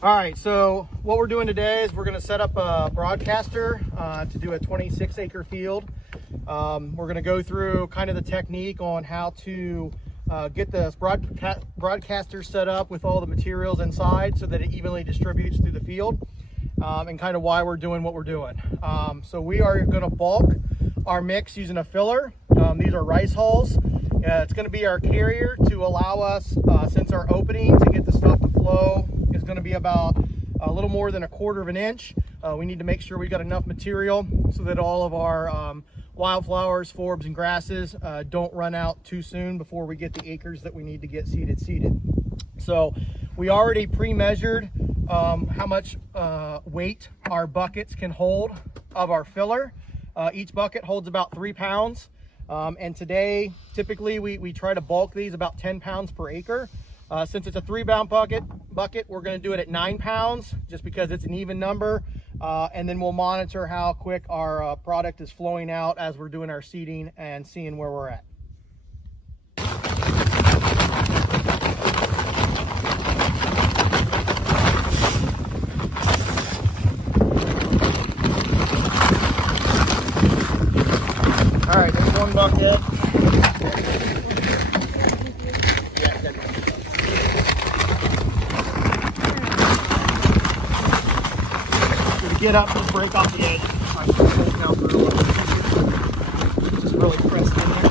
All right, so what we're doing today is we're going to set up a broadcaster to do a 26-acre field. We're going to go through kind of the technique on how to get the broadcaster set up with all the materials inside so that it evenly distributes through the field, and kind of why we're doing what we're doing. So we are going to bulk our mix using a filler. These are rice hulls. It's going to be our carrier to allow us, since our opening to get the stuff to flow is going to be about a little more than 1/4 of an inch. We need to make sure we got enough material so that all of our wildflowers, forbs, and grasses don't run out too soon before we get the acres that we need to get seeded. So we already pre-measured how much weight our buckets can hold of our filler. Each bucket holds about 3 pounds. And today, typically we try to bulk these about 10 pounds per acre. Since it's a 3-pound bucket, we're going to do it at 9 pounds just because it's an even number. And then we'll monitor how quick our product is flowing out as we're doing our seeding and seeing where we're at. All right, there's one bucket. Get up and break off the edge. I can pull it down through a little bit. Just really press it in there.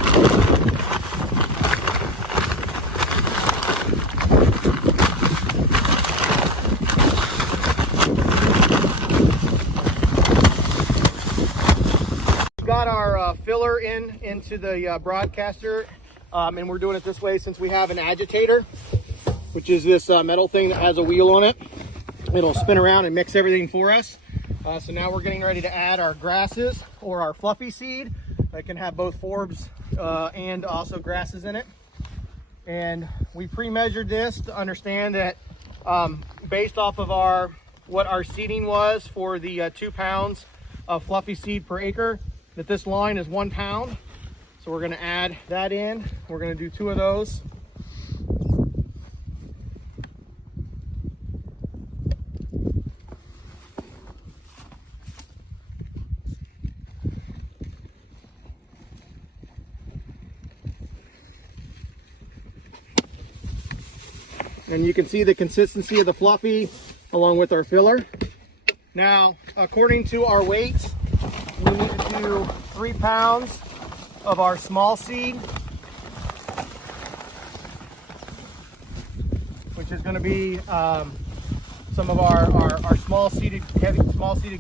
We got our filler into the broadcaster, and we're doing it this way since we have an agitator, which is this metal thing that has a wheel on it. It'll spin around and mix everything for us. So now we're getting ready to add our grasses or our fluffy seed. That can have both forbs and also grasses in it. And we pre-measured this to understand that based off of what our seeding was for the 2 pounds of fluffy seed per acre, that this line is 1 pound. So we're going to add that in. We're going to do 2 of those. And you can see the consistency of the fluffy along with our filler. Now, according to our weights, we need to do 3 pounds of our small seed, which is going to be some of our small seeded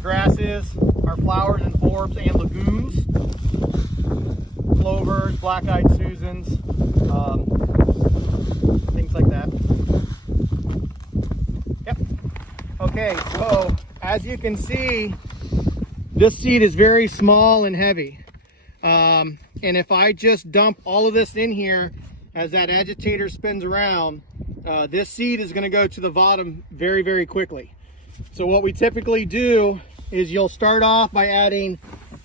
grasses, our flowers and forbs and legumes, clovers, black-eyed Susans, things like that. Yep. Okay, so as you can see, this seed is very small and heavy. And if I just dump all of this in here as that agitator spins around, this seed is going to go to the bottom very, very quickly. So what we typically do is you'll start off by adding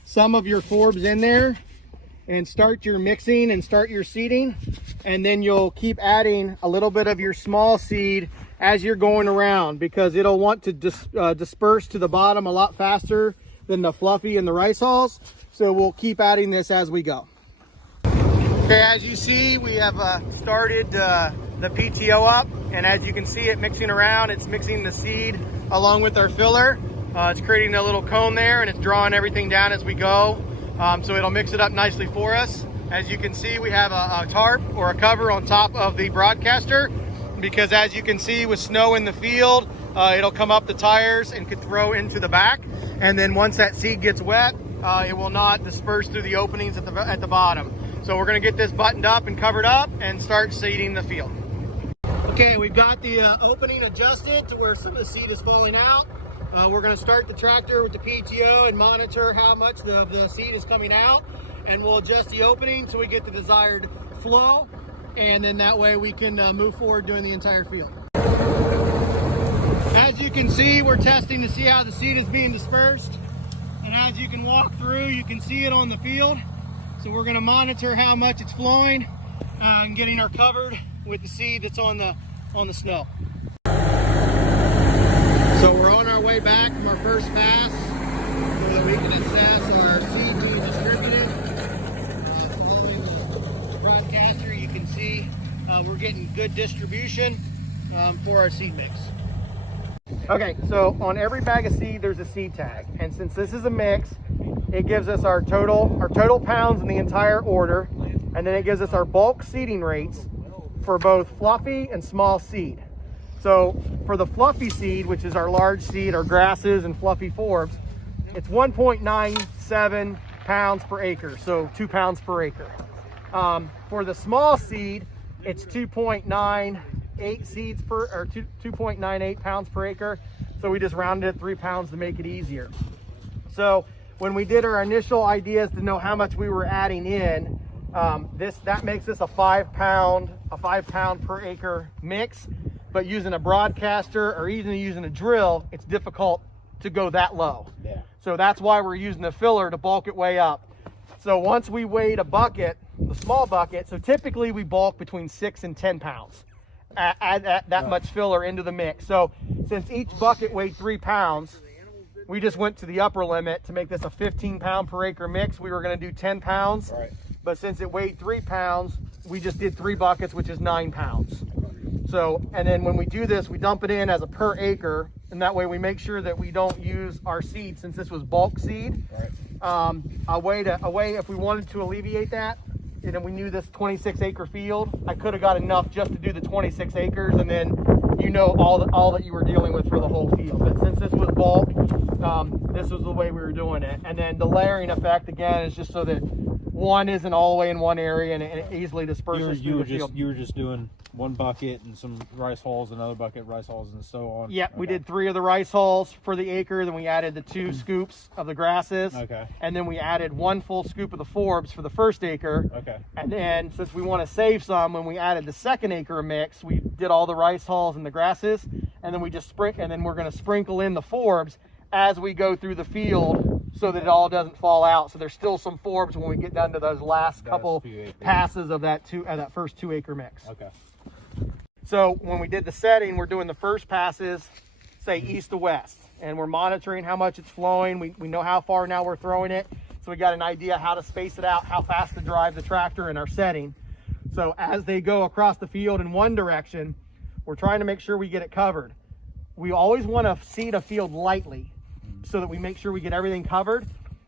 some of your forbs in there and start your mixing and start your seeding, and then you'll keep adding a little bit of your small seed as you're going around, because it'll want to disperse to the bottom a lot faster than the fluffy and the rice hulls. So we'll keep adding this as we go. Okay, as you see, we have started the PTO up, and as you can see it mixing around, it's mixing the seed along with our filler. It's creating a little cone there, and it's drawing everything down as we go. So it'll mix it up nicely for us. As you can see, we have a tarp or a cover on top of the broadcaster, because as you can see with snow in the field, it'll come up the tires and could throw into the back. And then once that seed gets wet, it will not disperse through the openings at the bottom. So we're going to get this buttoned up and covered up and start seeding the field. Okay, we've got the opening adjusted to where some of the seed is falling out. We're going to start the tractor with the PTO and monitor how much the seed is coming out, and we'll adjust the opening so we get the desired flow, and then that way we can move forward doing the entire field. As you can see, we're testing to see how the seed is being dispersed, and as you can walk through, you can see it on the field. So we're going to monitor how much it's flowing and getting her covered with the seed that's on the snow. getting good distribution for our seed mix. Okay, so on every bag of seed, there's a seed tag. And since this is a mix, it gives us our total pounds in the entire order. And then it gives us our bulk seeding rates for both fluffy and small seed. So for the fluffy seed, which is our large seed, our grasses and fluffy forbs, it's 1.97 pounds per acre, so 2 pounds per acre. For the small seed, it's 2.98 seeds per, or 2.98 pounds per acre. So we just rounded it 3 pounds to make it easier. So when we did our initial ideas to know how much we were adding in, that makes this a 5 pound per acre mix. But using a broadcaster or even using a drill, it's difficult to go that low. Yeah. So that's why we're using the filler to bulk it way up. So once we weighed a bucket, the small bucket, so typically we bulk between 6 and 10 pounds. Add that much filler into the mix. So since each bucket weighed 3 pounds, we just went to the upper limit to make this a 15 pound per acre mix. We were going to do 10 pounds, right. But since it weighed 3 pounds, we just did 3 buckets, which is 9 pounds. So, and then when we do this, we dump it in as a per acre, and that way we make sure that we don't use our seed, since this was bulk seed. Right. A way if we wanted to alleviate that, and then we knew this 26 acre field, I could have got enough just to do the 26 acres, and then all that you were dealing with for the whole field. But since this was bulk, this was the way we were doing it. And then the layering effect, again, is just so that one isn't all the way in one area and it easily disperses through the field. You were just doing 1 bucket and some rice hulls, another bucket, rice hulls, and so on. Yeah, okay. We did 3 of the rice hulls for the acre, then we added the 2 scoops of the grasses. Okay. And then we added 1 full scoop of the forbs for the first acre. Okay. And then since we want to save some, when we added the second acre mix, we did all the rice hulls and the grasses, and then we just and then we're going to sprinkle in the forbs as we go through the field so that it all doesn't fall out. So there's still some forbs when we get down to those last couple passes of that first 2 acre mix. Okay. So when we did the setting, we're doing the first passes, say east to west, and we're monitoring how much it's flowing. We know how far now we're throwing it, so we got an idea how to space it out, how fast to drive the tractor in our setting. So as they go across the field in one direction, we're trying to make sure we get it covered. We always want to seed a field lightly so that we make sure we get everything covered.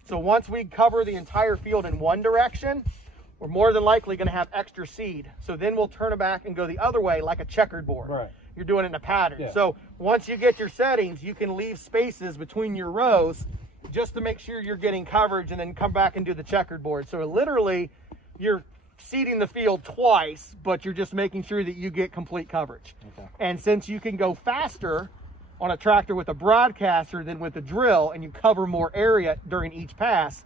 So once we cover the entire field in one direction, we're more than likely going to have extra seed. So then we'll turn it back and go the other way like a checkered board. Right. You're doing it in a pattern. Yeah. So once you get your settings, you can leave spaces between your rows just to make sure you're getting coverage, and then come back and do the checkered board. So literally you're seeding the field twice, but you're just making sure that you get complete coverage. Okay. And since you can go faster on a tractor with a broadcaster than with a drill, and you cover more area during each pass,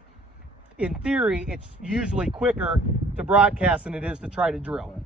in theory, it's usually quicker to broadcast than it is to try to drill.